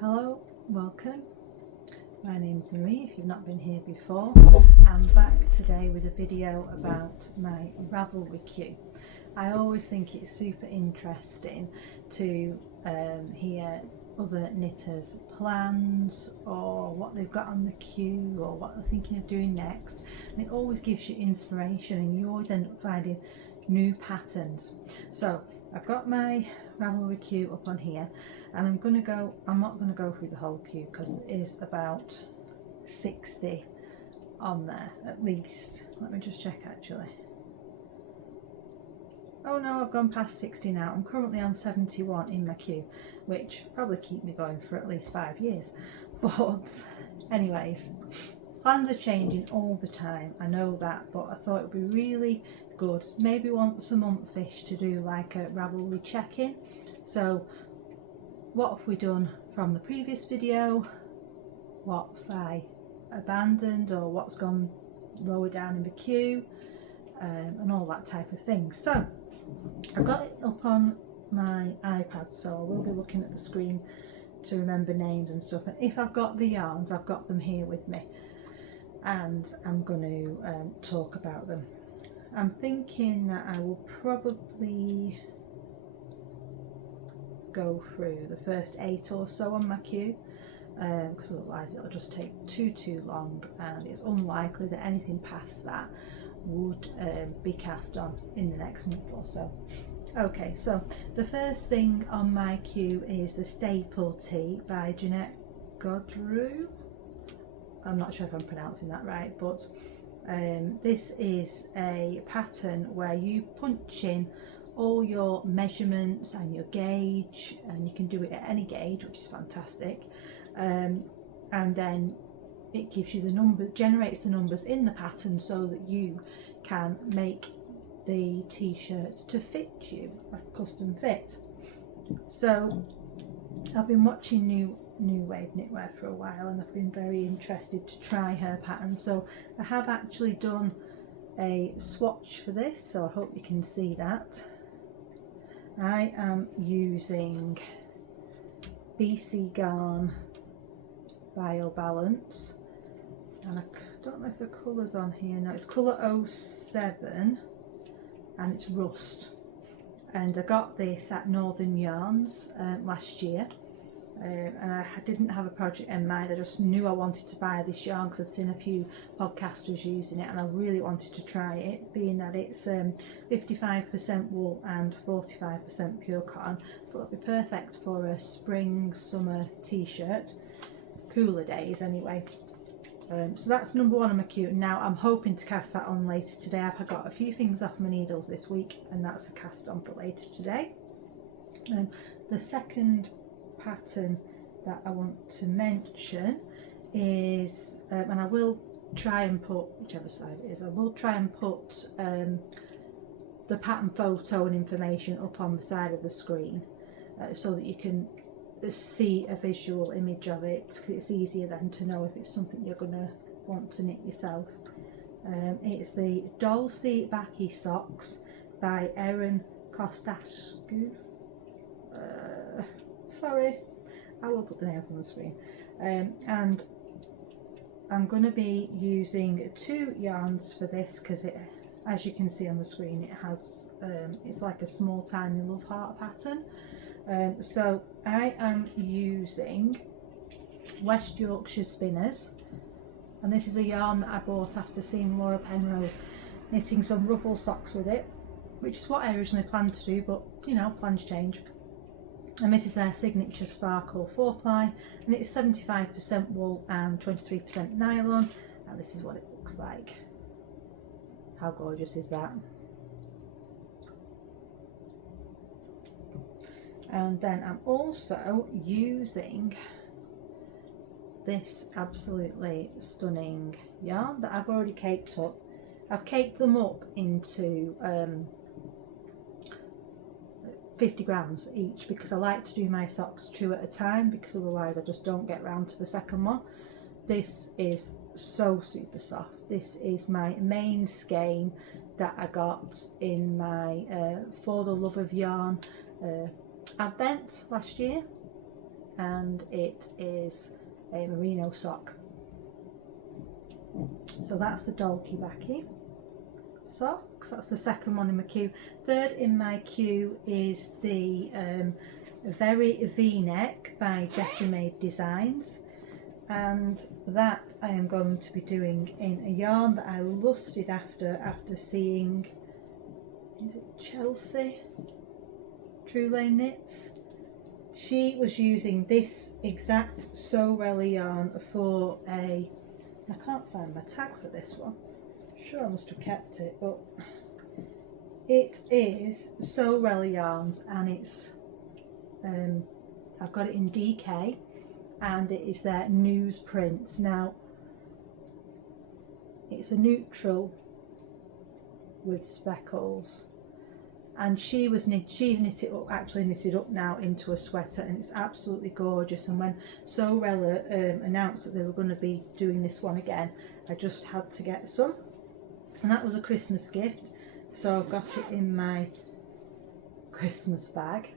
Hello, welcome. My name's Marie, if you've not been here before. I'm back today with a video about my Ravelry Queue. I always think it's super interesting to hear other knitters' plans or what they've got on the queue or what they're thinking of doing next, and it always gives you inspiration and you always end up finding new patterns. So I've got my Ravelry Queue up on here, and I'm not going to go through the whole queue because there is about 60 on there at least. Let me just check actually. Oh no, I've gone past 60 now. I'm currently on 71 in my queue, which probably keep me going for at least 5 years. But anyways, plans are changing all the time, I know that, but I thought it would be really good maybe once a month-ish to do like a Ravelry check-in. So what have we done from the previous video, what have I abandoned or what's gone lower down in the queue, and all that type of thing. So I've got it up on my iPad, so I will be looking at the screen to remember names and stuff, and if I've got the yarns, I've got them here with me and I'm going to talk about them. I'm thinking that I will probably go through the first 8 or so on my queue, because otherwise it'll just take too long, and it's unlikely that anything past that would be cast on in the next month or so. Okay, so the first thing on my queue is the Staple Tee by Jeanette Godreau. I'm not sure if I'm pronouncing that right, but this is a pattern where you punch in all your measurements and your gauge, and you can do it at any gauge, which is fantastic, and then it gives you the number, generates the numbers in the pattern so that you can make the t-shirt to fit you, like a custom fit. So I've been watching New Wave Knitwear for a while, and I've been very interested to try her pattern. So I have actually done a swatch for this, so I hope you can see that. I am using BC Garn Balance, and I don't know if the colour's on here. No, it's colour 07 and it's Rust, and I got this at Northern Yarns last year, and I didn't have a project in mind. I just knew I wanted to buy this yarn because I'd seen a few podcasters using it and I really wanted to try it, being that it's 55% wool and 45% pure cotton. I thought it'd be perfect for a spring summer t-shirt, cooler days anyway. So that's number 1 on my queue. Now I'm hoping to cast that on later today. I've got a few things off my needles this week, and that's a cast on for later today. The second pattern that I want to mention is, and I will try and put, whichever side it is, I will try and put the pattern photo and information up on the side of the screen, so that you can see a visual image of it, because it's easier then to know if it's something you're going to want to knit yourself. It's the Dolci Baci socks by Erin Kostashuk. Sorry, I will put the name up on the screen. And I'm going to be using 2 yarns for this because it, as you can see on the screen, it has it's like a small tiny love heart pattern. So I am using West Yorkshire Spinners, and this is a yarn that I bought after seeing Laura Penrose knitting some ruffle socks with it, which is what I originally planned to do, but you know, plans change. And this is their signature sparkle 4-ply, and it's 75% wool and 23% nylon, and this is what it looks like. How gorgeous is that? And then I'm also using this absolutely stunning yarn that I've already caked up. I've caked them up into 50 grams each because I like to do my socks 2 at a time, because otherwise I just don't get round to the second one. This is so super soft. This is my main skein that I got in my For the Love of Yarn Advent last year, and it is a merino sock. So that's the Dolci Baci socks. That's the second one in my queue. Third in my queue is the Very V-neck by Jessie Mead Designs, and that I am going to be doing in a yarn that I lusted after seeing, is it Chelsea True Lane Knits? She was using this exact Sorella yarn for a, I can't find my tag for this one, sure I must have kept it, but it is Sorella yarns, and it's I've got it in DK, and it is their newsprint. Now it's a neutral with speckles, and she's knit it up, actually knitted up now into a sweater, and it's absolutely gorgeous. And when Sorella announced that they were going to be doing this one again, I just had to get some, and that was a Christmas gift, so I've got it in my Christmas bag.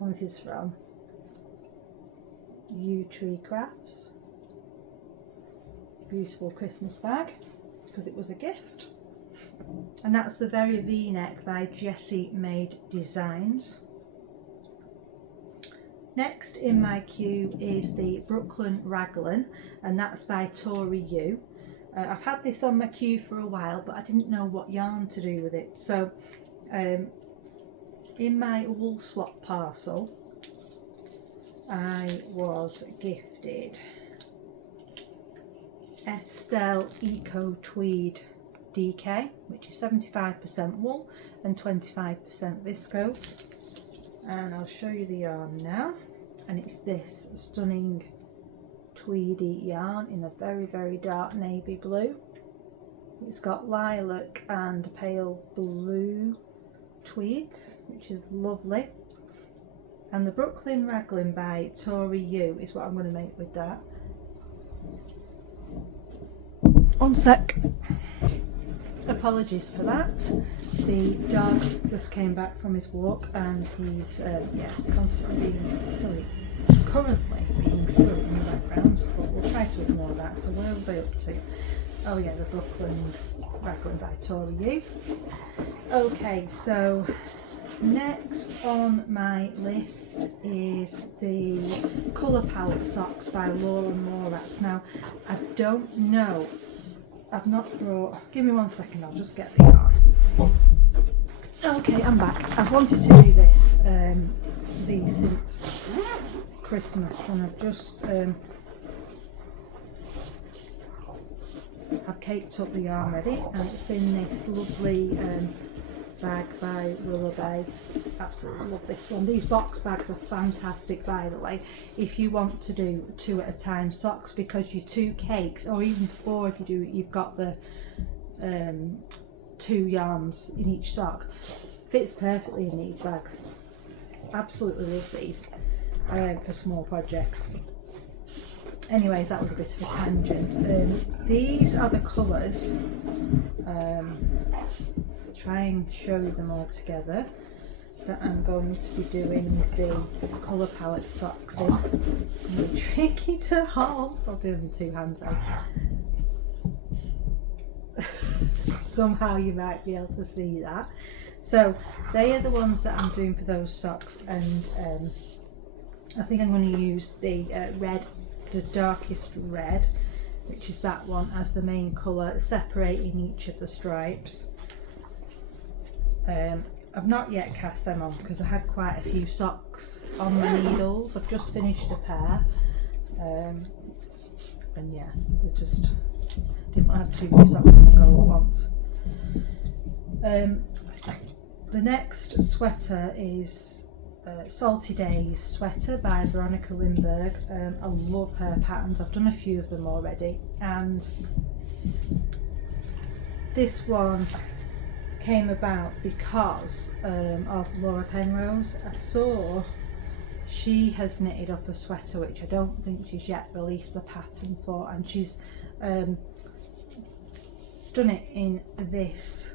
And this is from Yew Tree Crafts. Beautiful Christmas bag, because it was a gift. And that's the Very V-neck by Jessie Mead Designs. Next in my queue is the Brooklyn Raglan, and that's by Tori. I've had this on my queue for a while, but I didn't know what yarn to do with it. So in my wool swap parcel, I was gifted Estelle Eco Tweed DK, which is 75% wool and 25% viscose, and I'll show you the yarn now. And it's this stunning tweedy yarn in a very, very dark navy blue. It's got lilac and pale blue tweeds, which is lovely. And the Brooklyn Raglan by Tori is what I'm going to make with that. One sec. Apologies for that. The dog just came back from his walk, and he's constantly being silly. Currently being silly in the background, but we'll try to ignore that. So where was I up to? Oh yeah, the Brooklyn Raglan by Tori. Okay, so next on my list is the colour palette socks by Moorats. Now, I don't know, I've not brought, give me 1 second, I'll just get the yarn. Okay, I'm back. I've wanted to do this, these since Christmas, and I've just, I've caked up the yarn ready, and it's in this lovely bag by Willoughby. Absolutely love this one. These box bags are fantastic, by the way, if you want to do 2 at a time socks, because your 2 cakes, or even 4 if you do, you've got the 2 yarns in each sock. Fits perfectly in these bags. Absolutely love these for small projects. Anyways, that was a bit of a tangent. These are the colours. Try and show you them all together, that I'm going to be doing the colour palette socks in. Really tricky to hold. I'll do them in 2 hands though. Somehow you might be able to see that. So they are the ones that I'm doing for those socks, and I think I'm going to use the red, the darkest red, which is that one, as the main colour, separating each of the stripes. I've not yet cast them on because I had quite a few socks on my needles. I've just finished a pair, and yeah, they just didn't want to have too many socks on the go at once. The next sweater is Salty Days sweater by Veronika Lindberg. I love her patterns. I've done a few of them already, and this one came about because of Laura Penrose. I saw she has knitted up a sweater which I don't think she's yet released the pattern for, and she's done it in this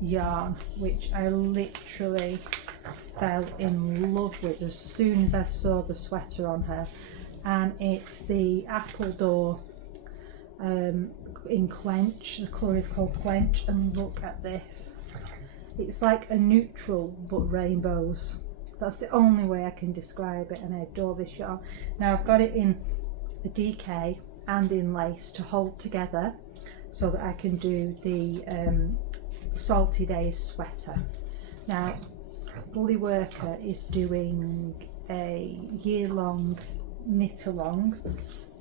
yarn, which I literally fell in love with as soon as I saw the sweater on her, and it's the apple door in Quench. The colour is called Quench, and look at this. It's like a neutral but rainbows. That's the only way I can describe it, and I adore this yarn. Now I've got it in the DK and in lace to hold together so that I can do the Salty Days sweater. Now Bully Worker is doing a year-long knit-along,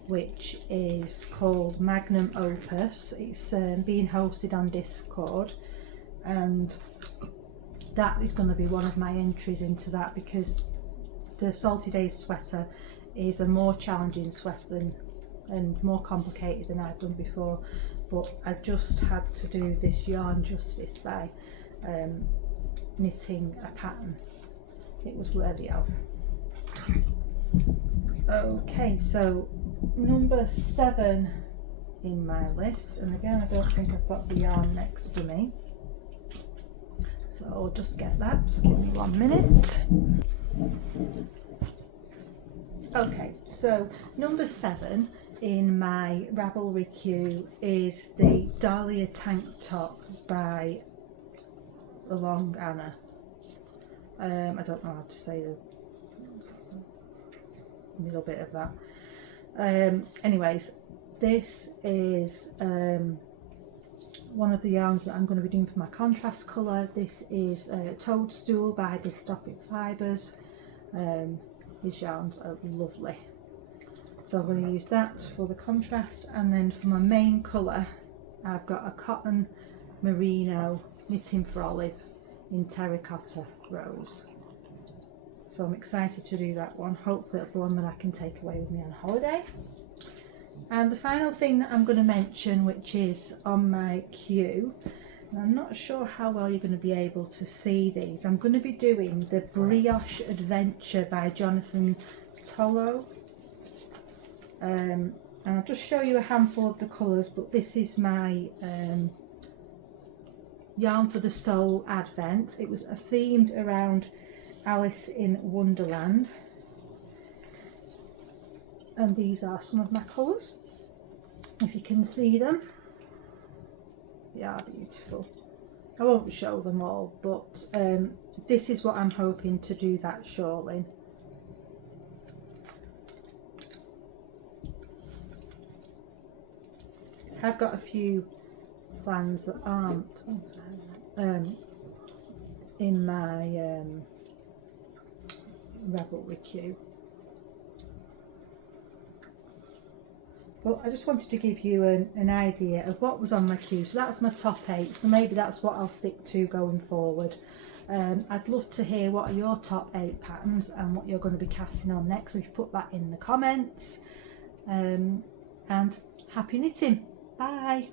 which is called Magnum Opus. It's being hosted on Discord, and that is going to be one of my entries into that, because the Salty Days sweater is a more challenging sweater and more complicated than I've done before, but I just had to do this yarn justice by knitting a pattern it was worthy of. Okay, so number 7 in my list, and again I don't think I've got the yarn next to me, so I'll just get that. Just give me 1 minute. Okay, so number 7 in my Ravelry Queue is the Dahlia tank top by Long Anna. I don't know how to say the middle bit of that. Anyways, this is one of the yarns that I'm going to be doing for my contrast colour. This is Toadstool by Dystopic Fibres. These yarns are lovely, so I'm going to use that for the contrast, and then for my main colour I've got a cotton merino knitting for olive in terracotta rose. So I'm excited to do that one. Hopefully it'll be one that I can take away with me on holiday. And the final thing that I'm going to mention, which is on my queue, and I'm not sure how well you're going to be able to see these. I'm going to be doing the Brioche Adventure by Jonatan Tollow. And I'll just show you a handful of the colours, but this is my yarn for the Soul Advent. It was themed around Alice in Wonderland, and these are some of my colours, if you can see them. They are beautiful. I won't show them all, but this is what I'm hoping to do that shawl in. I've got a few plans that aren't in my Ravelry Queue, but I just wanted to give you an idea of what was on my queue. So that's my top 8, so maybe that's what I'll stick to going forward. I'd love to hear what are your top 8 patterns and what you're going to be casting on next, so if you put that in the comments. And happy knitting. Bye.